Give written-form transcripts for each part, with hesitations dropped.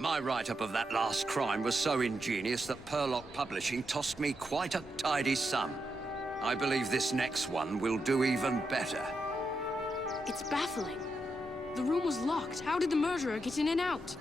My write-up of that last crime was so ingenious that Purlock Publishing tossed me quite a tidy sum. I believe this next one will do even better. It's baffling. The room was locked. How did the murderer get in and out?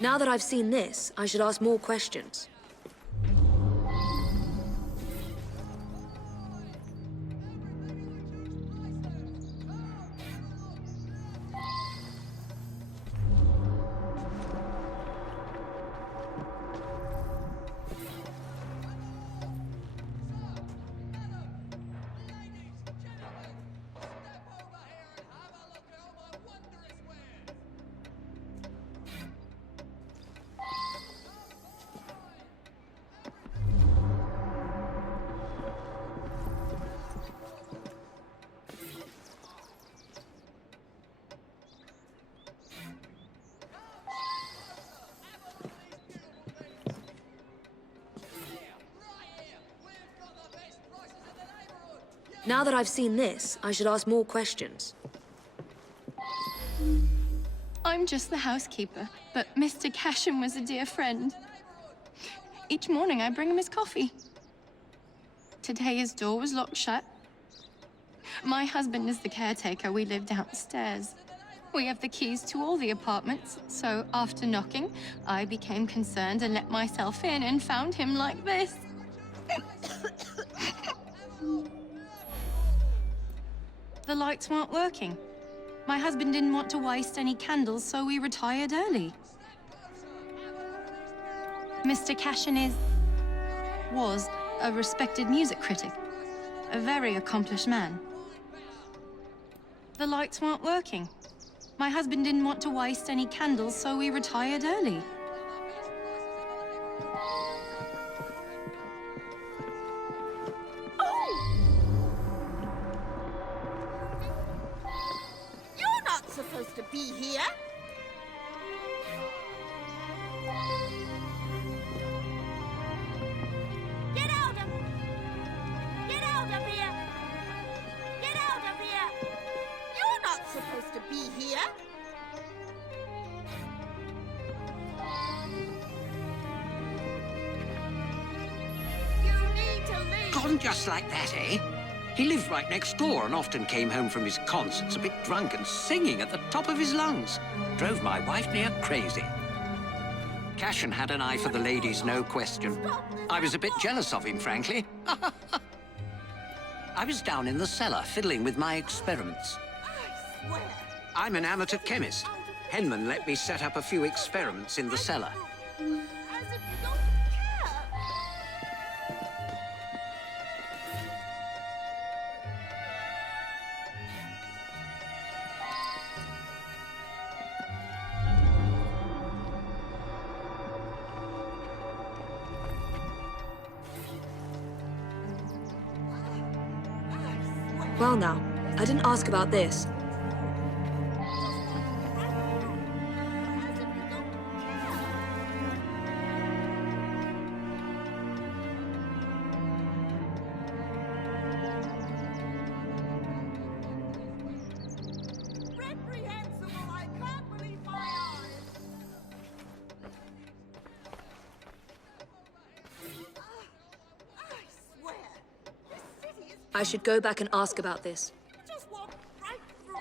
Now that I've seen this, I should ask more questions. Now that I've seen this, I should ask more questions. I'm just the housekeeper, but Mr. Cashin was a dear friend. Each morning I bring him his coffee. Today his door was locked shut. My husband is the caretaker. We live downstairs. We have the keys to all the apartments, so after knocking, I became concerned and let myself in and found him like this. The lights weren't working. My husband didn't want to waste any candles, so we retired early. Mr. Cashin was a respected music critic, a very accomplished man. The lights weren't working. My husband didn't want to waste any candles, so we retired early. Supposed to be here. Get out of here! gone just like that, eh? He lived right next door and often came home from his concerts a bit drunk and singing at the top of his lungs. Drove my wife near crazy. Cashin had an eye for the ladies, no question. I was a bit jealous of him, frankly. I was down in the cellar, fiddling with my experiments. I swear. I'm an amateur chemist. Henman let me set up a few experiments in the cellar. As if you don't care. Well now, I didn't ask about this. Reprehensible, I can't believe my eyes. I swear, this city is I should go back and ask about this. just walked right through.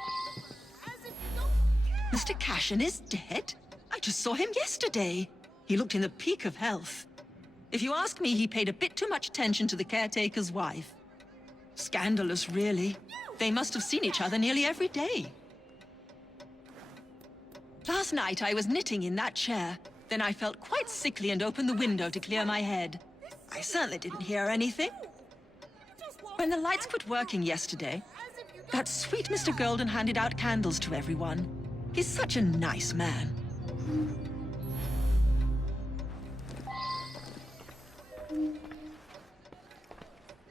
As if you don't care. Mr. Cashin is dead? I just saw him yesterday. He looked in the peak of health. If you ask me, he paid a bit too much attention to the caretaker's wife. Scandalous, really. They must have seen each other nearly every day. Last night, I was knitting in that chair. Then I felt quite sickly and opened the window to clear my head. I certainly didn't hear anything. When the lights quit working yesterday, that sweet Mr. Golden handed out candles to everyone. He's such a nice man.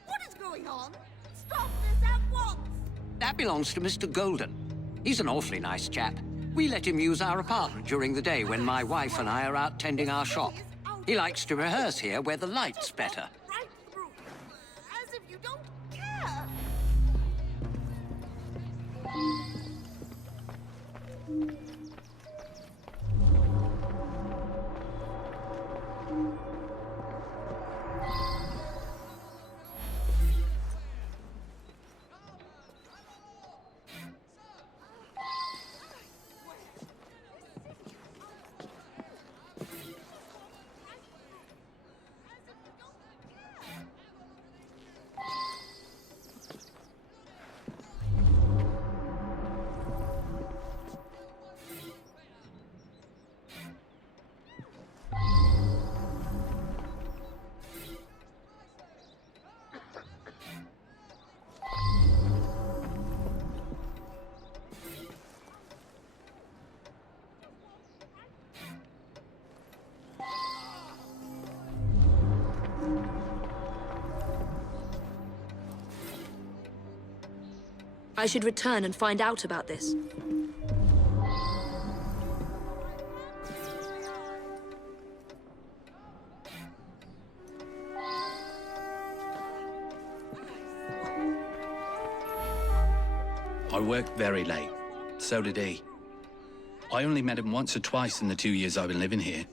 What is going on? Stop this at once! That belongs to Mr. Golden. He's an awfully nice chap. We let him use our apartment during the day when my wife and I are out tending our shop. He likes to rehearse here where the light's better. Right through. As if you don't care. I should return and find out about this. I worked very late. So did he. I only met him once or twice in the 2 years I've been living here.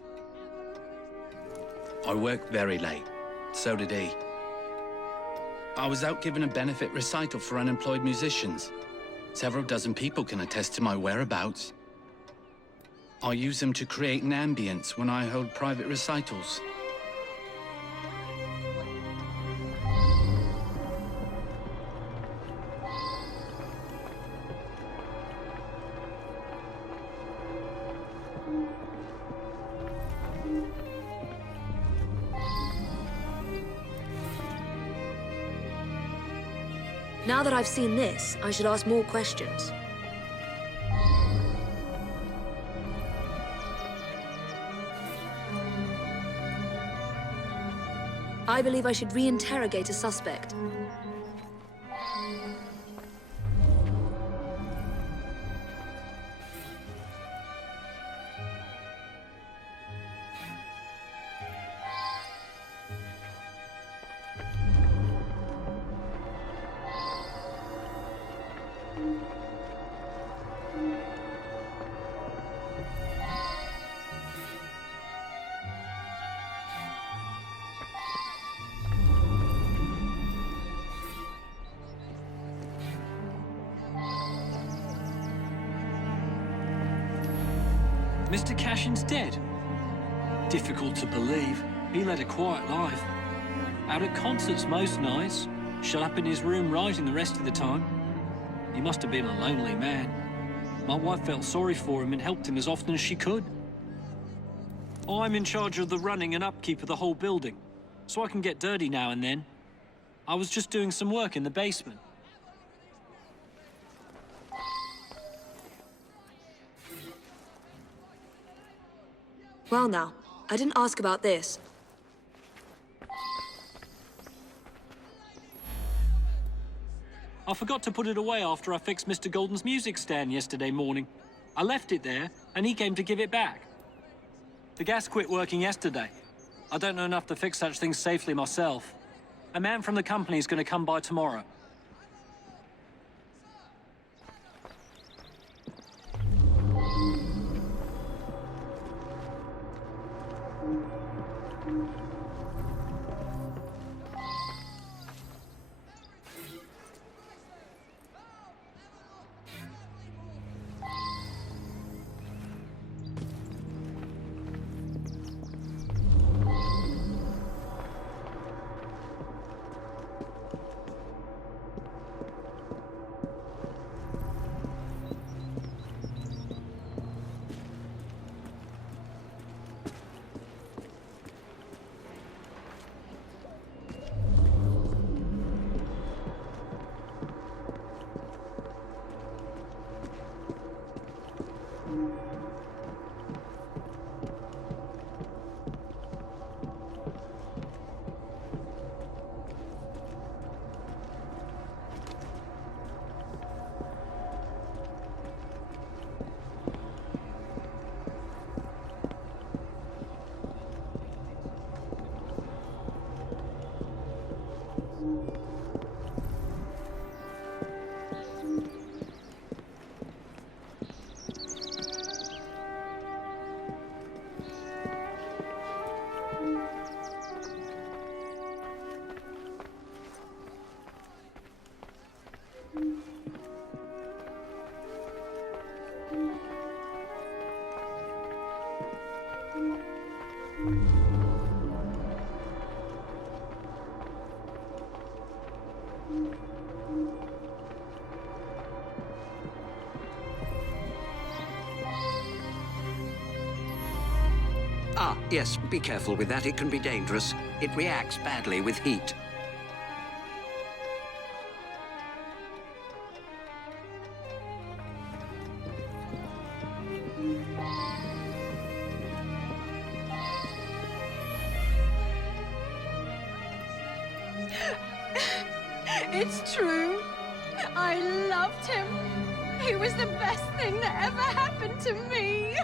I worked very late. So did he. I was out giving a benefit recital for unemployed musicians. Several dozen people can attest to my whereabouts. I use them to create an ambience when I hold private recitals. Now that I've seen this, I should ask more questions. I believe I should re-interrogate a suspect. Mr. Cashin's dead? Difficult to believe. He led a quiet life. Out at concerts most nights, shut up in his room writing the rest of the time. He must have been a lonely man. My wife felt sorry for him and helped him as often as she could. I'm in charge of the running and upkeep of the whole building, so I can get dirty now and then. I was just doing some work in the basement. Well now, I didn't ask about this. I forgot to put it away after I fixed Mr. Golden's music stand yesterday morning. I left it there, and he came to give it back. The gas quit working yesterday. I don't know enough to fix such things safely myself. A man from the company is going to come by tomorrow. Ah, yes, be careful with that. It can be dangerous. It reacts badly with heat. It's true. I loved him. He was the best thing that ever happened to me.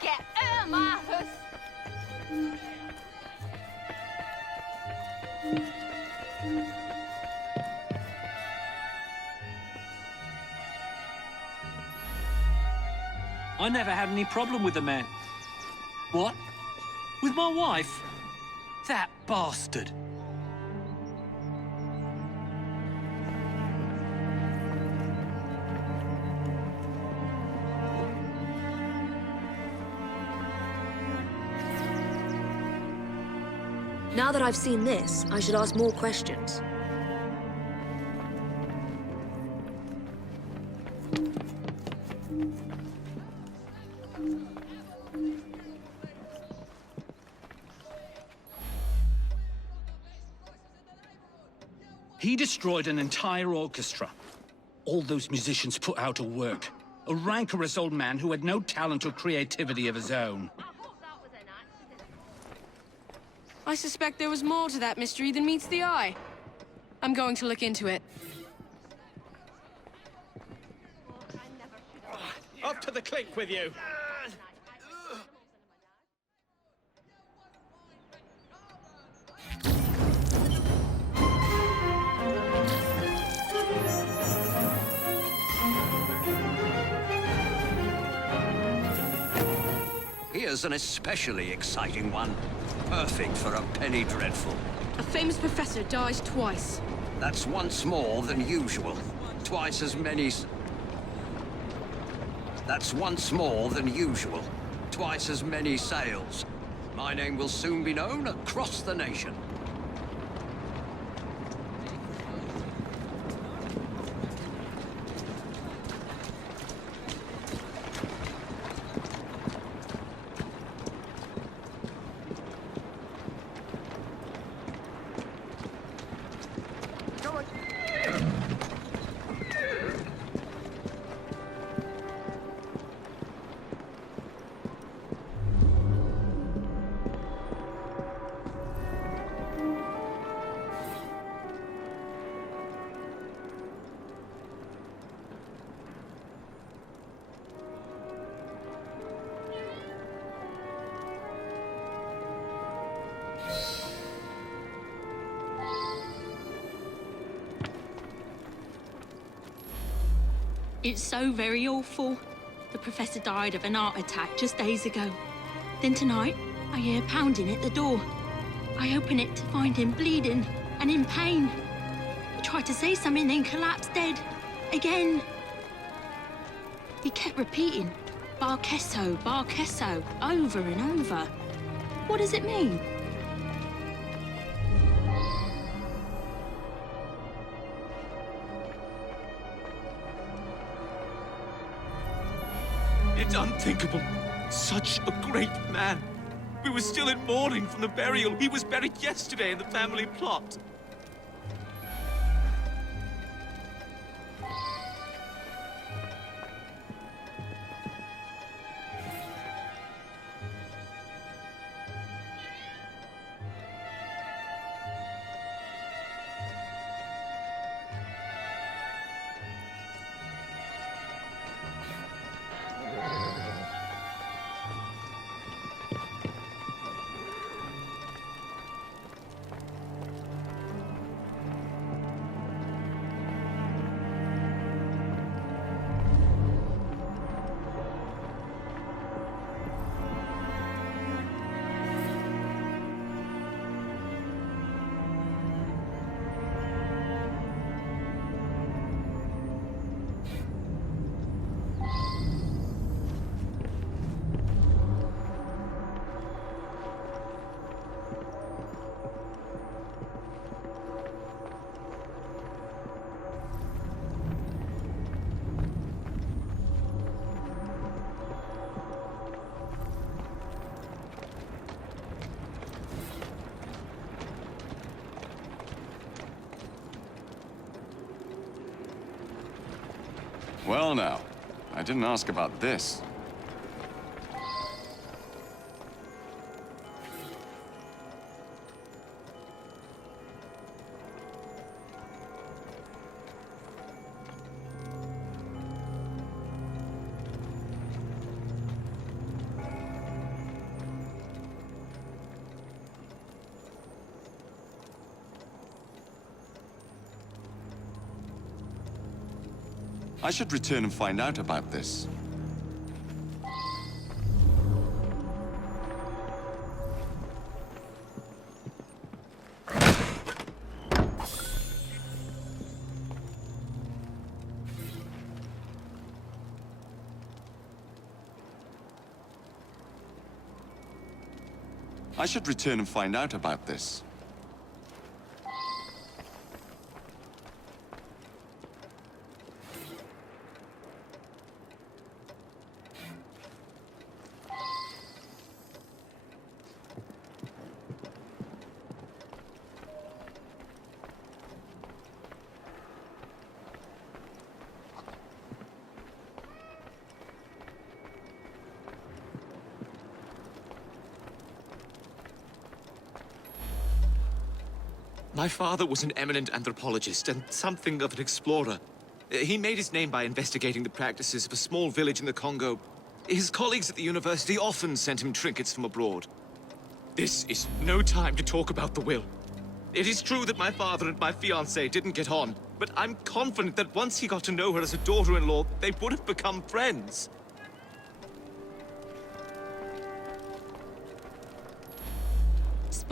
Get out, Marcus! I never had any problem with the man. What? With my wife? That bastard! Now that I've seen this, I should ask more questions. He destroyed an entire orchestra. All those musicians put out of work. A rancorous old man who had no talent or creativity of his own. I suspect there was more to that mystery than meets the eye. I'm going to look into it. Up to the clink with you! Here's Here's an especially exciting one. Perfect for a penny dreadful. A famous professor dies twice. That's once more than usual. Twice as many... That's once more than usual. Twice as many sales. My name will soon be known across the nation. It's so very awful. The professor died of an heart attack just days ago. Then tonight, I hear pounding at the door. I open it to find him bleeding and in pain. He tried to say something, then collapsed dead. Again. He kept repeating, bar queso, over and over. What does it mean? It's unthinkable. Such a great man. We were still in mourning from the burial. He was buried yesterday in the family plot. Well now, I didn't ask about this. I should return and find out about this. I should return and find out about this. My father was an eminent anthropologist and something of an explorer. He made his name by investigating the practices of a small village in the Congo. His colleagues at the university often sent him trinkets from abroad. This is no time to talk about the will. It is true that my father and my fiancée didn't get on, but I'm confident that once he got to know her as a daughter-in-law, they would have become friends.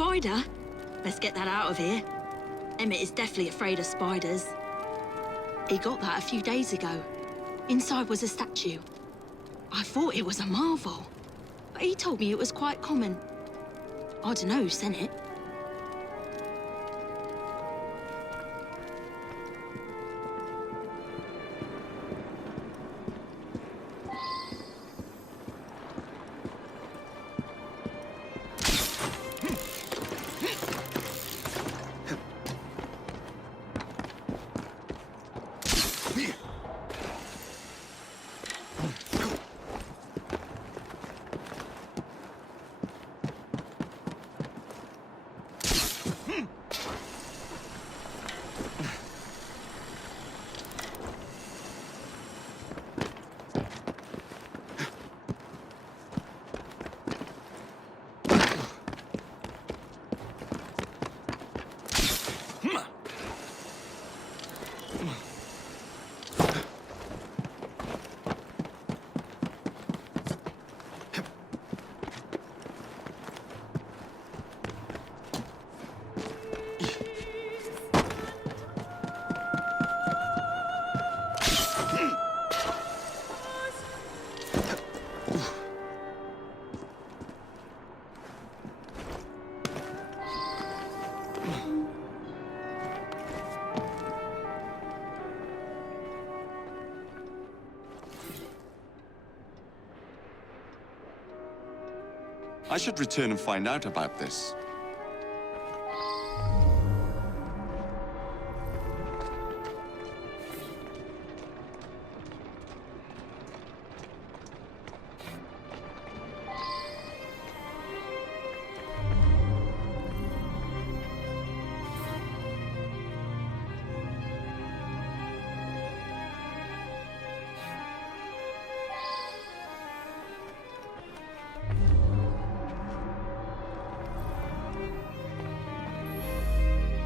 spider? Let's get that out of here. Emmett is definitely afraid of spiders. He got that a few days ago. Inside was a statue. I thought it was a marvel, but he told me it was quite common. I don't know who sent it. I should return and find out about this.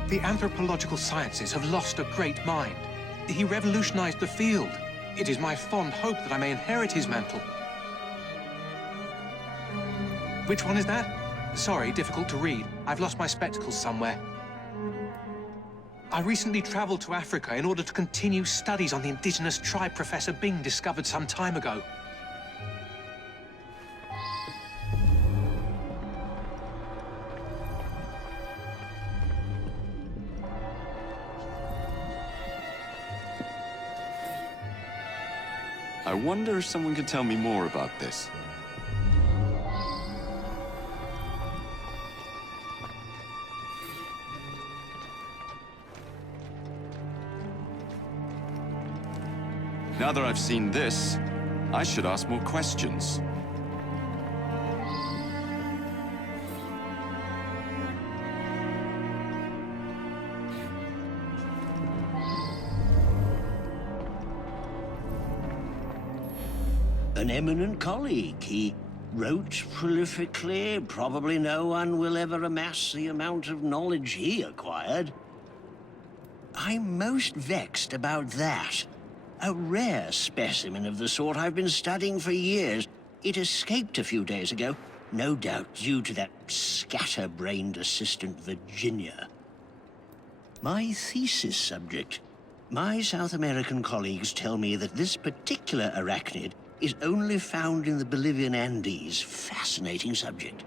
The anthropological sciences have lost a great mind. He revolutionized the field. It is my fond hope that I may inherit his mantle. Which one is that? Sorry, difficult to read. I've lost my spectacles somewhere. I recently traveled to Africa in order to continue studies on the indigenous tribe Professor Bing discovered some time ago. I wonder if someone could tell me more about this. Now that I've seen this, I should ask more questions. An eminent colleague. He wrote prolifically. Probably no one will ever amass the amount of knowledge he acquired. I'm most vexed about that. A rare specimen of the sort I've been studying for years. It escaped a few days ago, no doubt due to that scatterbrained assistant Virginia. My thesis subject. My South American colleagues tell me that this particular arachnid is only found in the Bolivian Andes. Fascinating subject.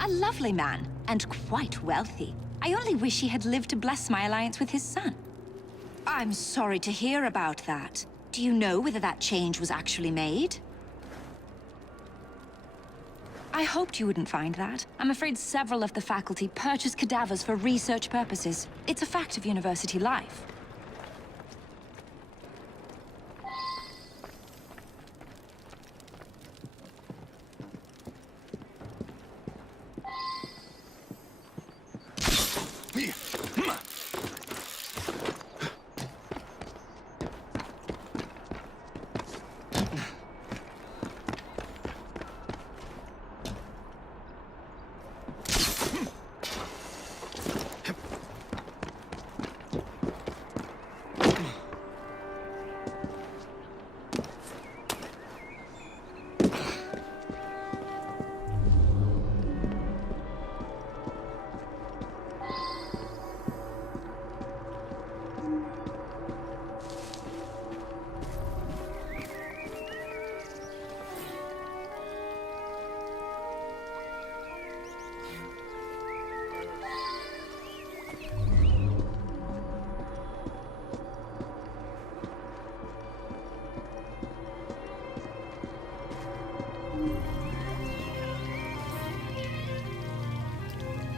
A lovely man, and quite wealthy. I only wish he had lived to bless my alliance with his son. I'm sorry to hear about that. Do you know whether that change was actually made? I hoped you wouldn't find that. I'm afraid several of the faculty purchase cadavers for research purposes. It's a fact of university life.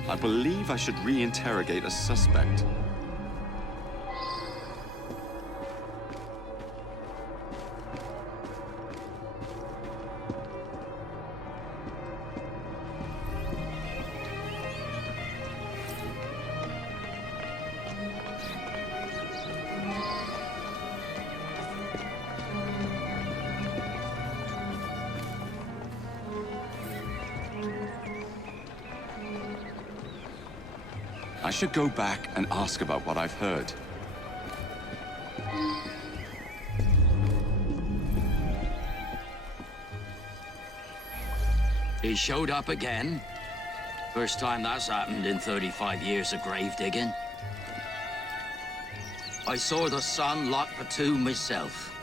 I believe I should re-interrogate a suspect. I should go back and ask about what I've heard. He showed up again. First time that's happened in 35 years of grave digging. I saw the sun lock the tomb myself.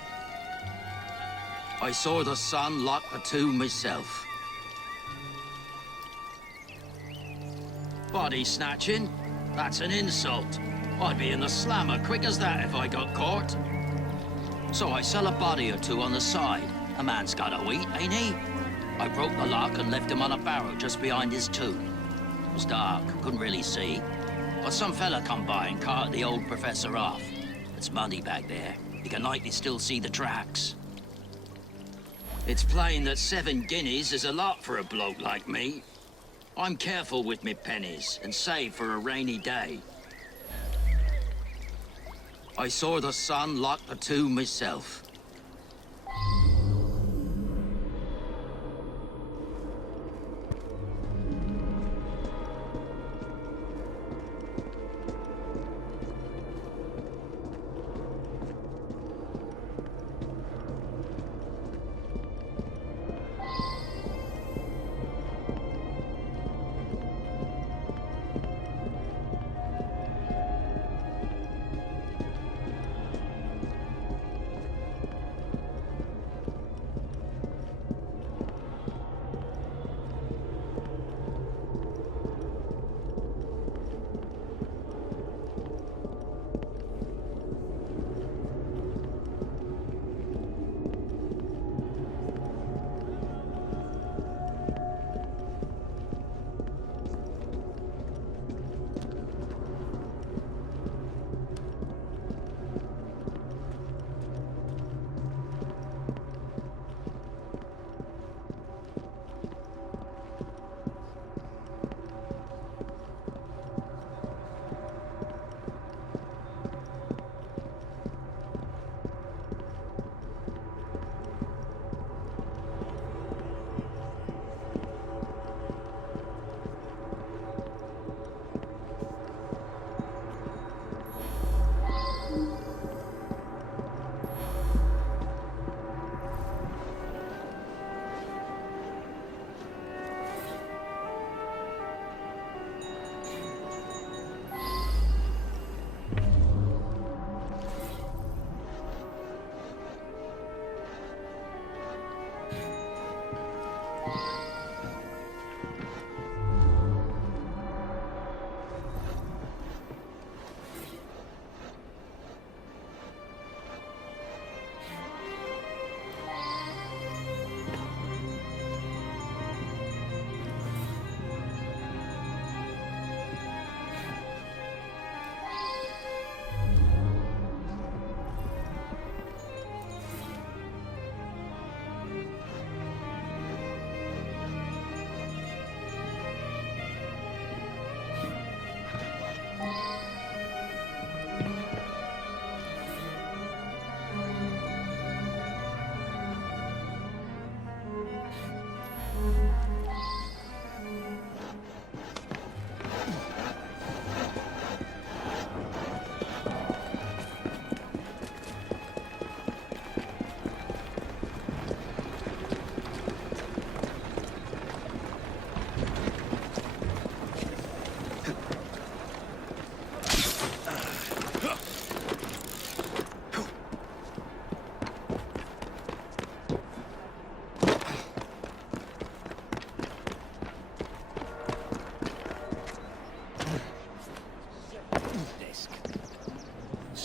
I saw the sun lock the tomb myself. Body snatching? That's an insult. I'd be in the slammer quick as that if I got caught. So I sell a body or two on the side. A man's got to eat, ain't he? I broke the lock and left him on a barrow just behind his tomb. It was dark, couldn't really see. But some fella come by and carted the old professor off. It's muddy back there. You can likely still see the tracks. It's plain that 7 guineas is a lot for a bloke like me. I'm careful with me pennies and save for a rainy day. I saw the sun lock the tomb myself.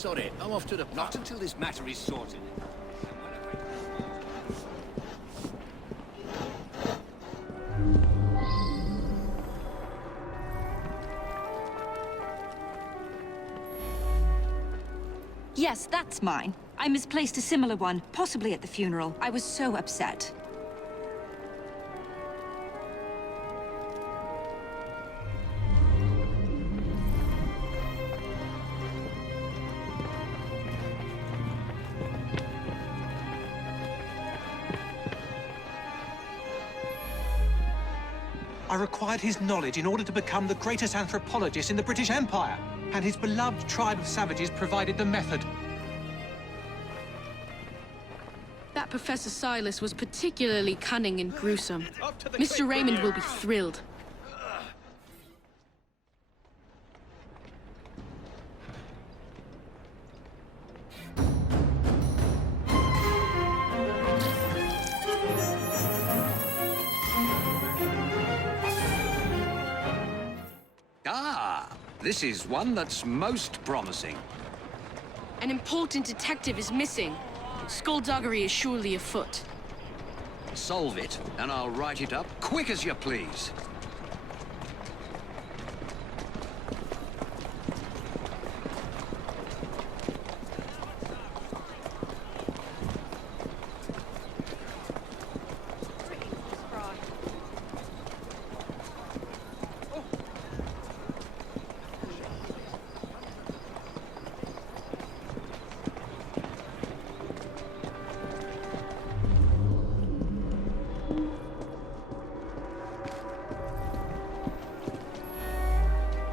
sorry. I'm off to the... Not until this matter is sorted. Yes, that's mine. I misplaced a similar one, possibly at the funeral. I was so upset. I required his knowledge in order to become the greatest anthropologist in the British Empire. And his beloved tribe of savages provided the method. That Professor Silas was particularly cunning and gruesome. Mr. Raymond will be thrilled. This is one that's most promising. An important detective is missing. Skullduggery is surely afoot. Solve it, and I'll write it up quick as you please.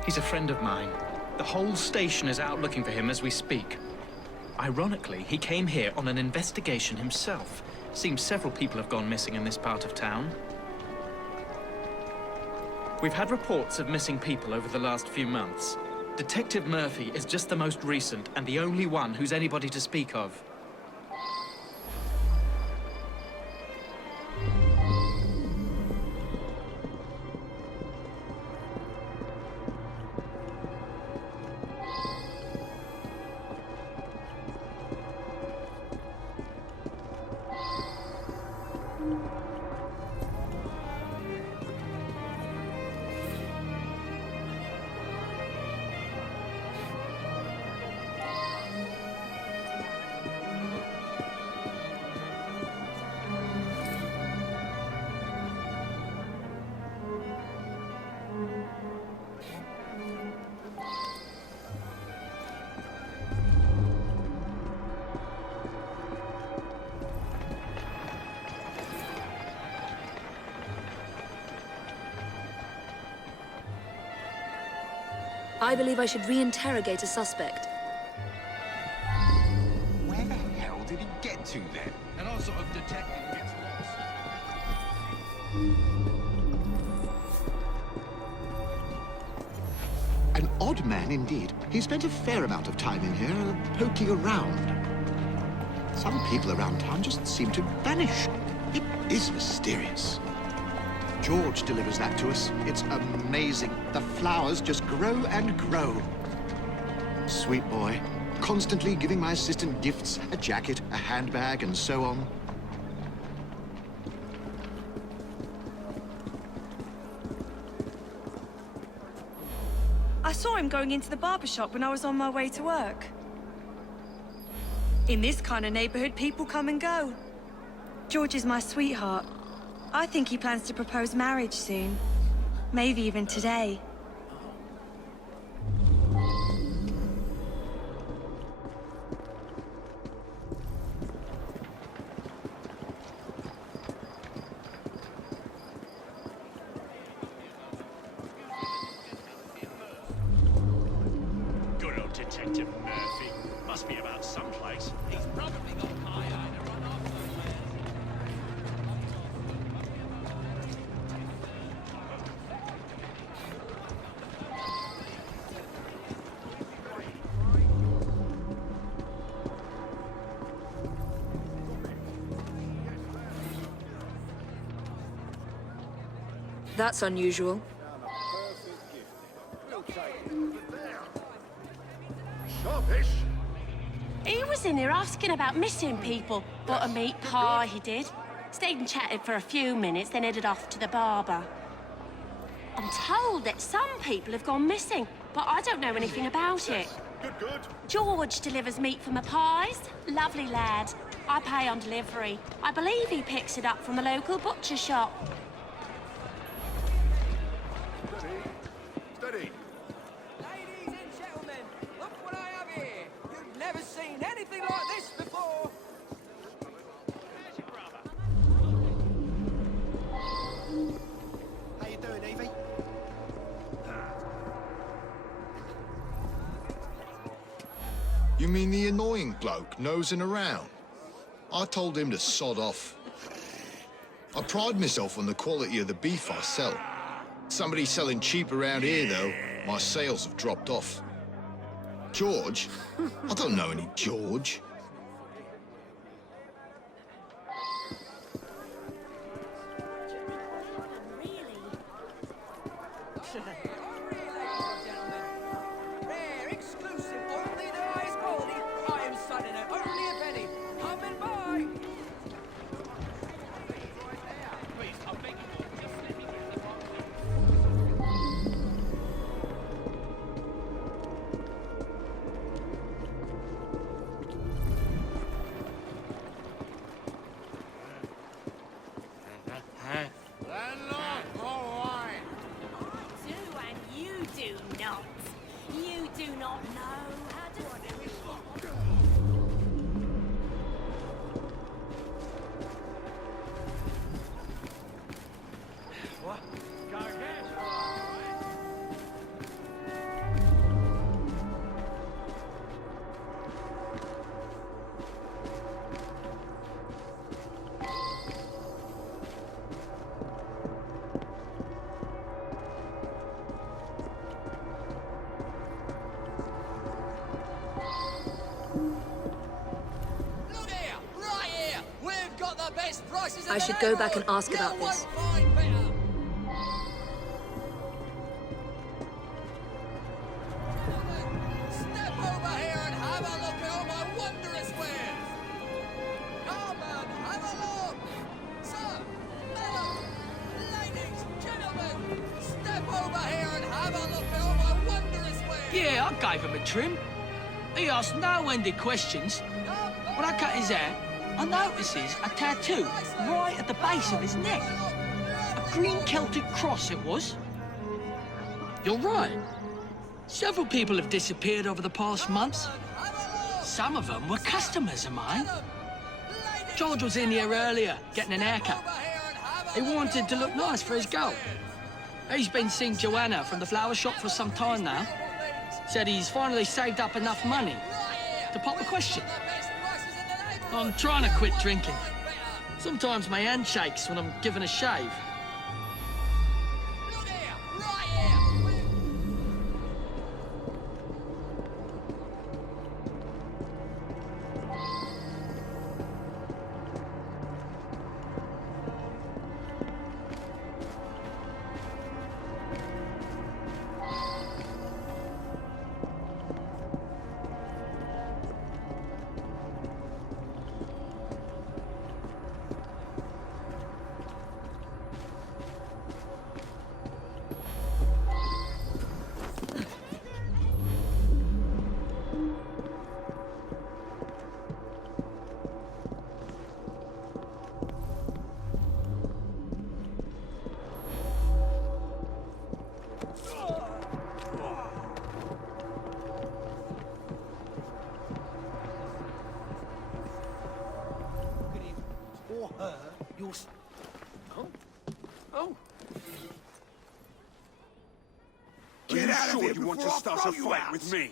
He's a friend of mine. The whole station is out looking for him as we speak. Ironically, he came here on an investigation himself. Seems several people have gone missing in this part of town. We've had reports of missing people over the last few months. Detective Murphy is just the most recent and the only one who's anybody to speak of. I believe I should reinterrogate a suspect. Where the hell did he get to then? And all sort of detective gets lost. An odd man indeed. He spent a fair amount of time in here, poking around. Some people around town just seem to vanish. It is mysterious. George delivers that to us. It's amazing. The flowers just grow and grow. Sweet boy. Constantly giving my assistant gifts, a jacket, a handbag, and so on. I saw him going into the barber shop when I was on my way to work. In this kind of neighborhood, people come and go. George is my sweetheart. I think he plans to propose marriage soon. Maybe even today. Good old Detective Murphy. Must be about someplace. He's probably got Kaya to run off. That's unusual. Sharpish! He was in here asking about missing people. Bought a meat pie, he did. Stayed and chatted for a few minutes, then headed off to the barber. I'm told that some people have gone missing, but I don't know anything about it. Good. George delivers meat for my pies. Lovely lad. I pay on delivery. I believe he picks it up from a local butcher shop. Steady. Ladies and gentlemen, look what I have here. You've never seen anything like this before. There's your brother. How you doing, Evie? You mean the annoying bloke nosing around? I told him to sod off. I pride myself on the quality of the beef I sell. Somebody selling cheap around here, though, my sales have dropped off. George? I don't know any George. Rare, exclusive, only the highest quality. I am selling it only a penny. Come and buy. Please, I'm begging you, just let me get the box. Landlord, more wine. Do and you do not. You do not know how to What? Go ahead. Look here, right here. We've got the best prices in I the should go back and neighborhood. ask about You this. won't find better. Step over here and have a look at all my wondrous wares. Come and have a look. Sir, madam, ladies, gentlemen, step over here and have a look at all my wondrous wares. Yeah, I gave him a trim. He asked no-ended questions. When I cut his hair, I notices a tattoo right at the base of his neck. A green Celtic cross it was. You're right. Several people have disappeared over the past months. Some of them were customers of mine. George was in here earlier, getting an haircut. He wanted to look nice for his girl. He's been seeing Joanna from the flower shop for some time now. Said he's finally saved up enough money to pop a question. I'm trying to quit drinking. Sometimes my hand shakes when I'm given a shave. Or her, you'll... Oh? Oh. Get out of here you want to before I start throw a you fight out. with me?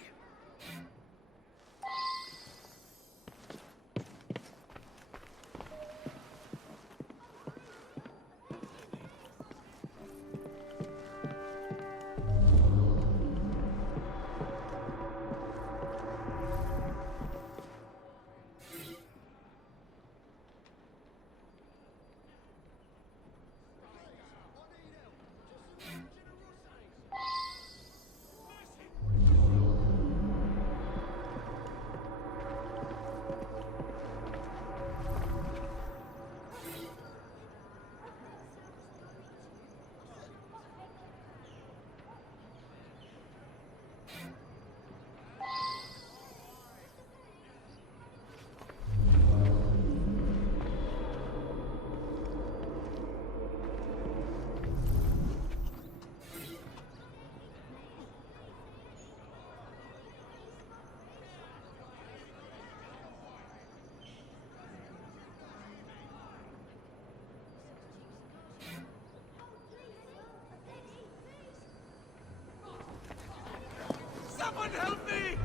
help me!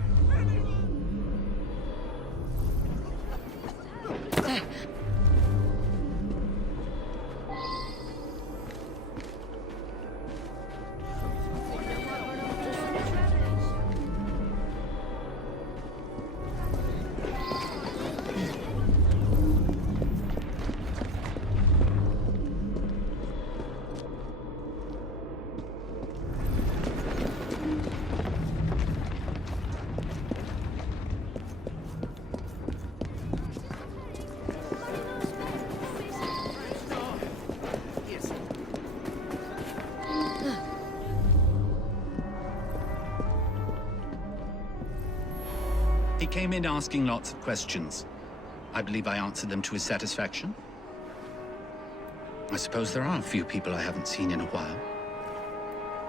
He came in asking lots of questions. I believe I answered them to his satisfaction. I suppose there are a few people I haven't seen in a while.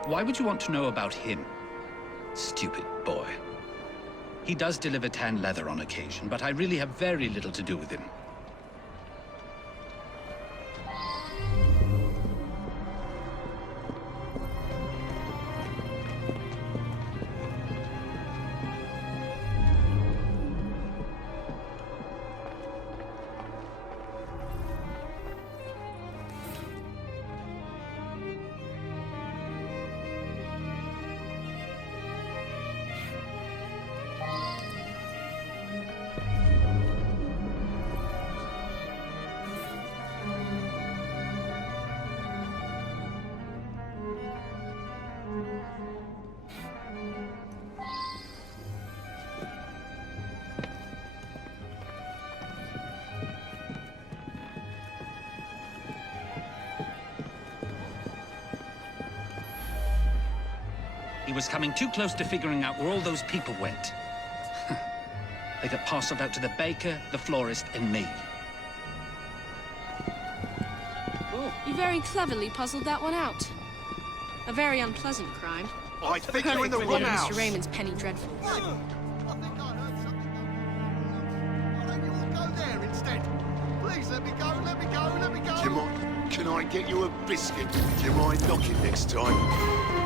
Why would you want to know about him? Stupid boy. He does deliver tan leather on occasion, but I really have very little to do with him. He was coming too close to figuring out where all those people went. They got parceled out to the baker, the florist, and me. You very cleverly puzzled that one out. A very unpleasant crime. I think you're in the wrong house. Mr. Raymond's penny dreadful. I think I heard something. Why don't you all go there instead? Please let me go, let me go, let me go. Do you mind? Can I get you a biscuit? Do you mind knocking next time?